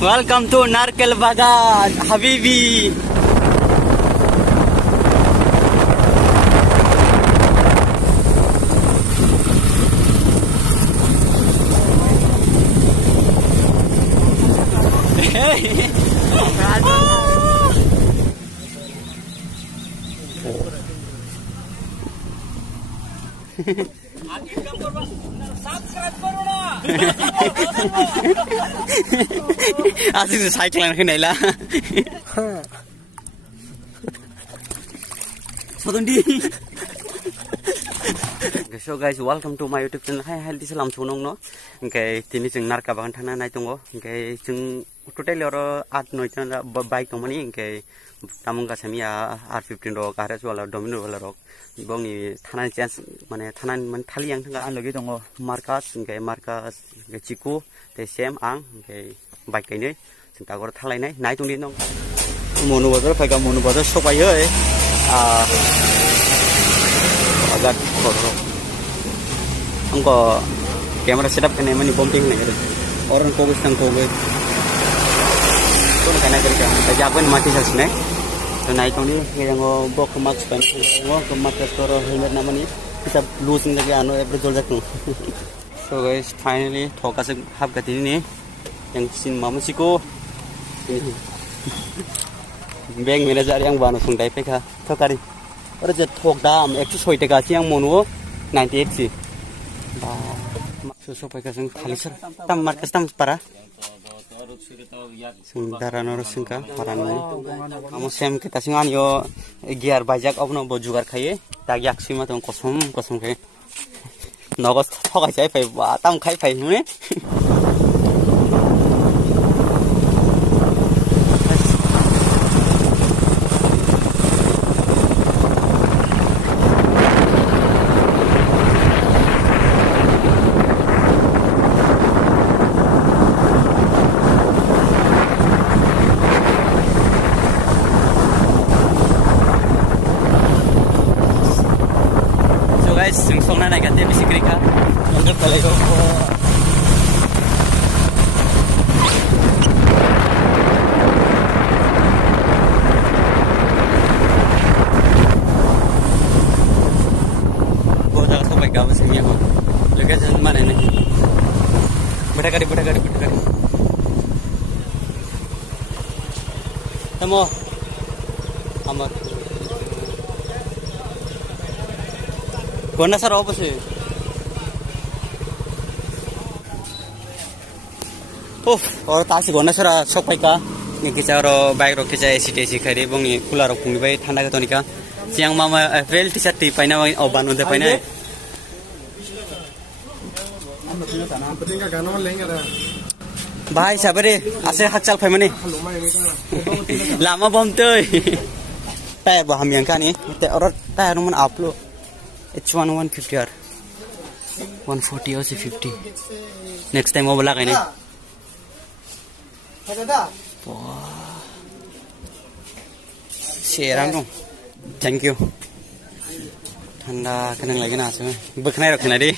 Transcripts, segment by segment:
Welcome to Narkel Bagan, Habibi. Asik cycling ke Naila. So guys, welcome to my YouTube channel. Hai healthy salam chunong no. Okay, tini jeng Narka Bagan thana nai tongo. Okay, jeng total oro 8-9 jana bike tongmani. Okay, tamung ka samia R15 rok, RS wala Domino wala rok. Bong ni thana chance mane thana man thali yang thanga an logi tongo Marcus. Okay, Marcus Chiku, te Sam ang. Okay, bike kaini. Jeng tagor thalai nai tong din nong. Mono bazar phai ka mono bazar sopai ye. Agak kotor. Angko camera setup kene mani bumping ne kare orang ko gustang ko ge to kana kare ka japan mati sasne to nai tong ni ngeyango bok max pen ngo ko max toro helmet na mani kita losing lagi ano every jol jaknu. So guys, finally thoka se hab gati ni yang sin mamusiko bank manager yang bano sung dai pe kha thokari ora je thok dam 106 taka chiang mono 98 si so pai ka sing thalisar tam markas tam para sing daranor singka parane amo sem kita singan yo gear bajak obno bo jugar khaye tak yak sima tong kosum khaye nogos thokai chai pai ba tam khai pai hune. Sing song na nagate bisikri ka nandar talaga ko boda ka sabay ka mas niya ko location mana ni buta kari tamo amar Gona sar opposite. Or tasi gona sar sopai ka ni kicharo bike ro kicha ACTC khari bongi kula ro pungni bai thanda ka tonika siang mama April t-shirt ti paina oban unde paina bhai sabare ase hakchal phai mane lama bom toi tai ba ham yang ka ni te or tai ro man upload H1 150 or 140 or 50. Next time mobile lagay ni. Share ang dong. Thank you. Thanda kanang lagi na asme. Baknay rakna di.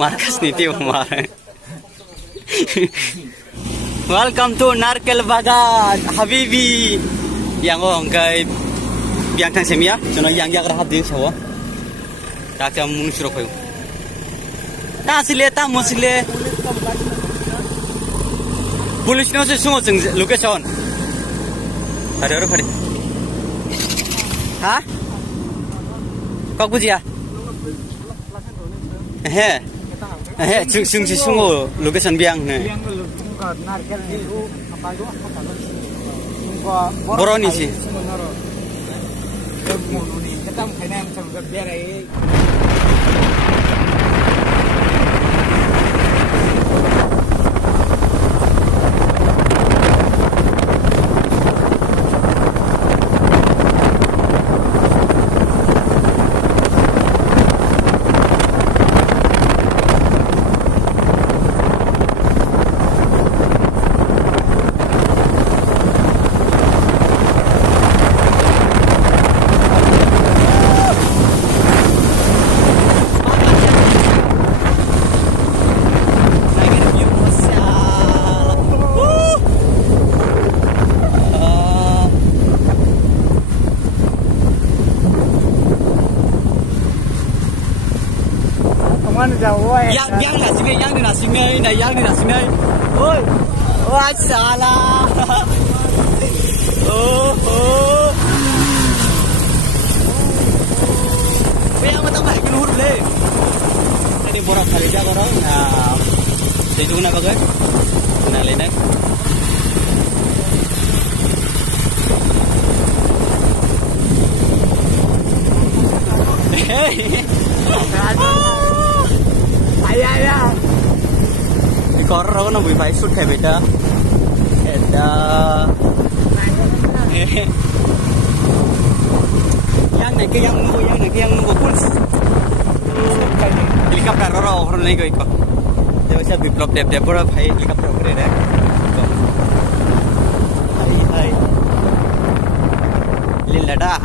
Markas niti umar. Welcome to Narkel Bagan, Habibi. Yang ong kay biang tang semia, jono yang yak rahat din sawa. Takya mung siro kayo. Ta musile. Police no se sungo jeng location. Ada pare. Ha? Kok buji ya? Jeng sungo location biang ne. Boroni sih. Kita kena macam biar yang nasi ngai này yang đi nasi ngai ôi ôi salah bây giờ mà tao phải cái nút lên đây đi borak kali dia borak nah di tunggu nak bagai nah lên đấy ayah di koror kan lebih baik shoot kayak beda yang này cái yang nunggu pun helikopter orang này kok dia bisa biblok dia pura phải helikopter cái đấy hai lên là đã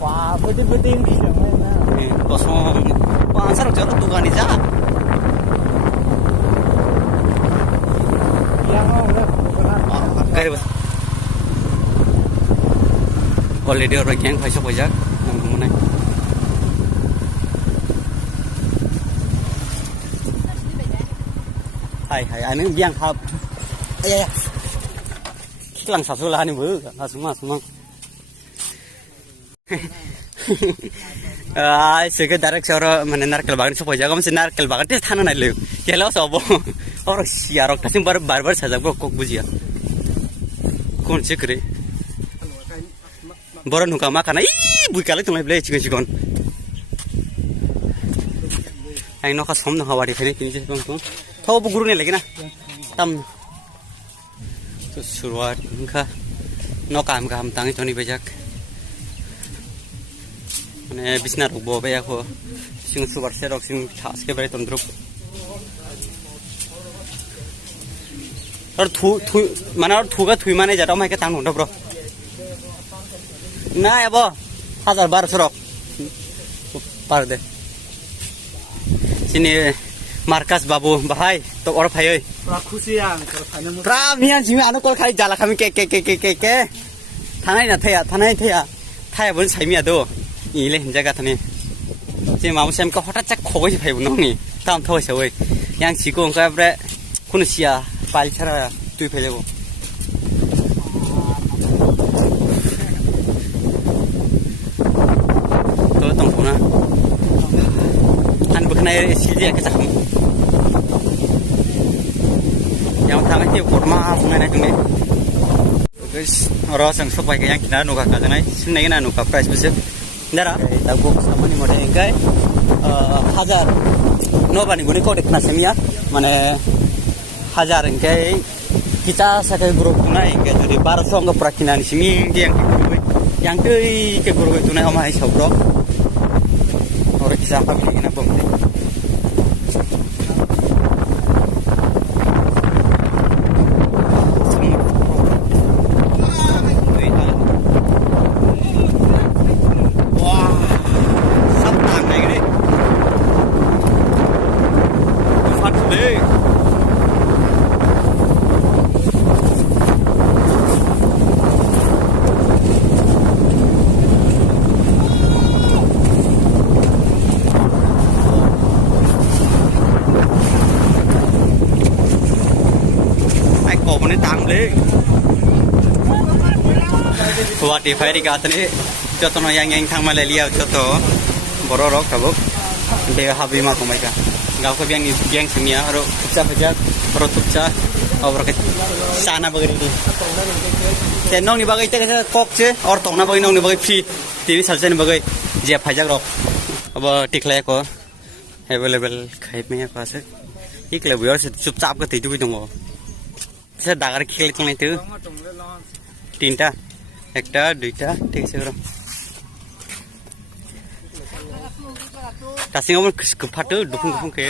wah betul-betul bisa main kosong wah asal jatuh tuh kan aja cái bớt already orang yang phải sốc bajak nằm này hay anh ấy giang hợp ai khi lăng sạt xuống này bự semua sự cái direct sau mình narkel bagan sốc bajak kamu narkel bagan itu thana này liu ya lo sobo orang siar orang kasih bar saja gua kok bujia kon cekre boran nuka makan bui kali tuh beli cikon anh nó có sống nó hава đi phải cái gì không thâu bu guru này lagi na tam suruat ka nó kam tang itu nih bajak mana bisna rubo bajak ho sing subar serok sing thas ke bare tondrup और थू माने और थूगा Thuy माने जाता मैं के तांग होता bro ना अब 1000-1200 रok par deh sini markas babu bahai to or phai ơi khusian pra mian jimi anu kol khai jala khami ke thanai na thaya bun saimi ado ile jaga thane je mamu sem ka hota chak khogoi phai bun ni tam thoi soi yang chi ko ka bre kunsia pal chara tui phai lebo to tong phuna an buknai silje ka chak yang thang ti korma sungai na tunge guys ro sang sok bai ka yang kina nuka ka janai sunai na nuka price bise dara ta go samani mode engai 1000 no bani guni ko dekna semia mane 1000 engai kita sakai group tunai engai jadi 1200 enggak prakinan simi yang ke group tunai ama hai sobro ora kisah apa ini na bom What if I got it? Jotono yang thang malaria joto bororok tabuk de habima komeka gau ko biang semia ro tupcha bhaja ro tupcha और साना बगैर दी ते नौ नि बगै ते कक छे और तोना बगै नौ नि बगै free तिनी सालसे नि बगै जे फाइजा रक अब टिकलाय को अवेलेबल खाइ में पासे इकले बियर से चुपचाप के तिदु दङ से दागार खेल तंनाय त तीनटा एकटा दुईटा ठीक আছে र तासिङाव फाटो दुफुं के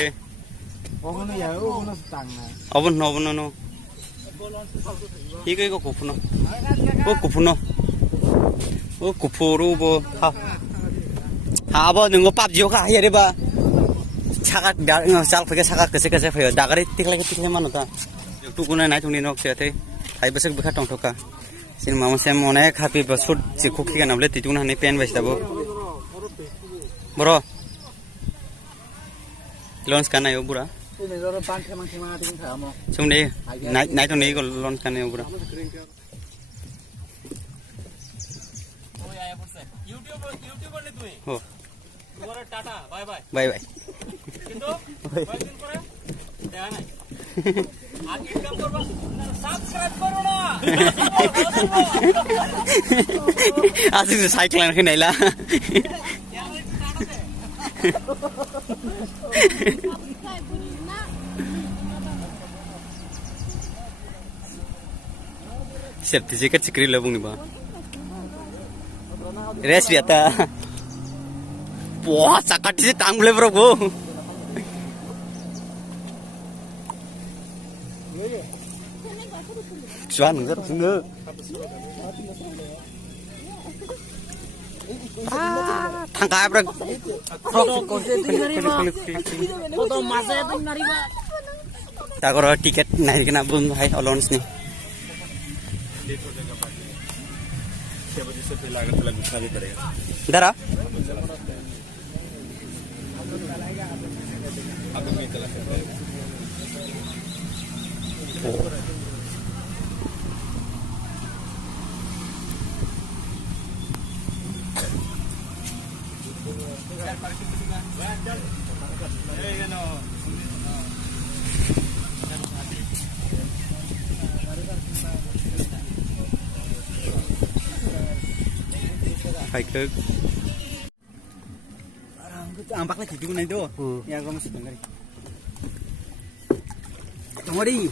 Ogono ya, ogono tangna. Ogono no. Ike ko kupuno. O kupuno. O kupuru bo ha. Ha ba nungo pap jo ka ya de ba. Chaka da sal phege chaka kese phayo dagare tikle mano ta. Tu kuna nai thungni nok se the. Thai besek bikha tong thoka. Sin mama sem mone khapi ba sut chi khukhi ga namle tituna ne pen baista bo. Bro. lons kan ayo bura Ini orang bangke mangke mati kan kamu. sung deh naik tuh nih kalau lons kan ayo bura oh bye bye asik tuh cycle yang kena lah safety jacket sekali lah bung nih bang rest dia ta wah cakat sih tanggul bro bu cuan nggak sungguh tangkai bro Foto masa itu nari pak. tak kalau tiket naik kena bung hai allowance nih Dara phải cứ ampak lagi dulu nih tuh yang kamu sedang ngeri kamu di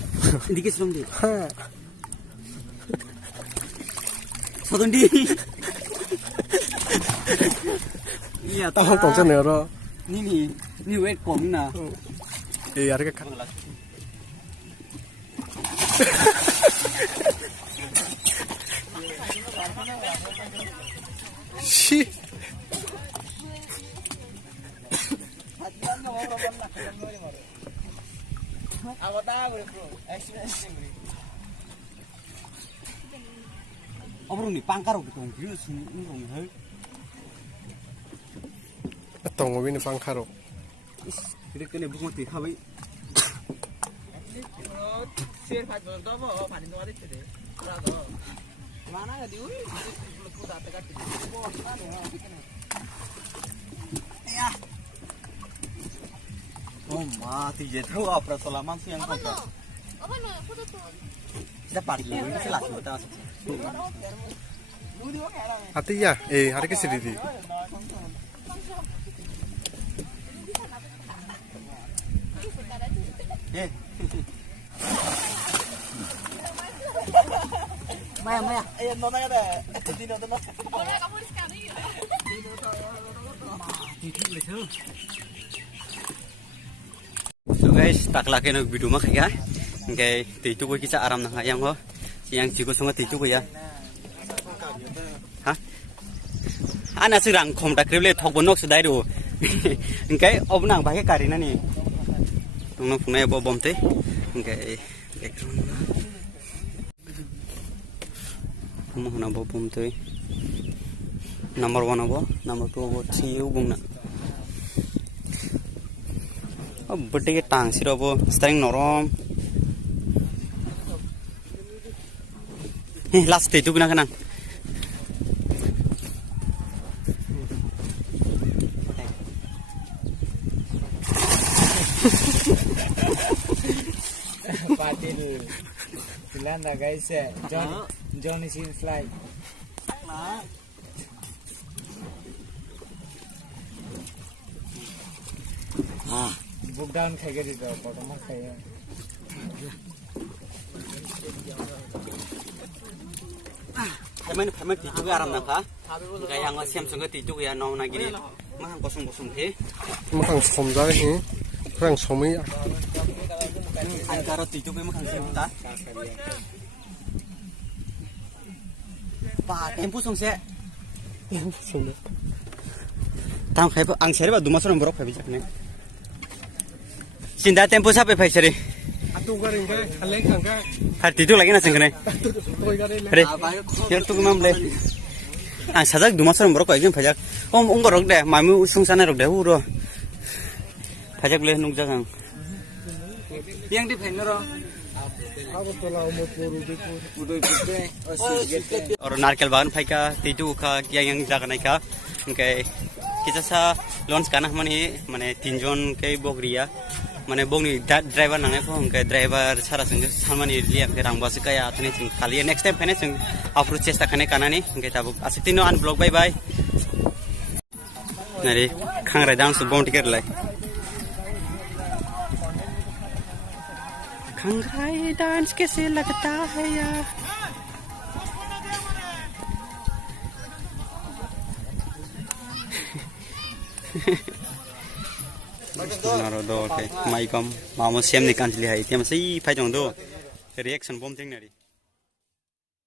dikit dong di satu di iya Tahu tongsen ya ro. ini wait kom na Iya harga kan. Shi. Ông rung ni pangkar gitu, gitu sini rung hei. Tong wini pangkaro. Jadi kena bukan mati kawai. Share fast bola tu apa? Paling tu ada cedek. Mana ada diuri? Belum tak tekat. Ya. Oh mati je tu apa selama siang kau. Apa no? Foto tu. Kita paling ini selalu kita. Ati ya, harga sedikit. Eh. Maya. Eh, nona ada. Dino tu. Orang kamu di sekarang ni. So guys, tak lagi nak video mak ya. Okay, itu kau kisah aram nak yang ho, yang jigo sungai itu kau ya. Hah? Anak serang kom tak kerja thok bonok sudah itu. Okay, ob nang pakai karina ni. Tunggu punai bom teh. Okay, kamu nak bom teh. Number 1 apa? Number 2 apa? 3 bung nak. Berde ke tang sih robo, string norom. Last itu guna kenang. Patil. Bilang dah guys, Johnny seems like. Book down खाएगा जी तो पटमा खाएगा Family titu garam nak ha? Kayak yang Samsung titu ya nong na gini, mah kosong he. Makan somja ni, kurang somi. Antara titu memang kan siapa? Pak, tempu song se. Tang kayak ang seri dua masuk nomor berapa bisa ni? Sinda tempu siapa cari? Atu garing ka, kaleng ka. Hati itu lagi nasi kene. Toy garing. Hei, yang tu kemana boleh? Ah, sajak dua masuk nomor kau ingin pajak. Om rok deh, mamu sung sana rok deh, uro. khajak le nuk jagang yang di pen ro और नारकेल बागान फाइका तिटु का yang jaganai ka ओमफ्राय किजासा lunch काना माने माने तीनजन के बगरिया माने बगनि driver नांनाय फो ओमफ्राय ड्राइवर सारा जों सामानि लिया रांबासो गाया आथने जों खालि नेक्स्ट टाइम फैनाय जों आप्रुच चेष्टा खाने कानानि ओमफ्राय ताबो आसेतिनो अनब्लॉक बाय बाय नरे खांराय डांस बाउंटी करलाय खांराय डांस कैसे लगता है यार Narodo, okay. Mai kam, mamo siam ni kanjli hai. Tiam sei phai jong do. Reaction bom thing nari.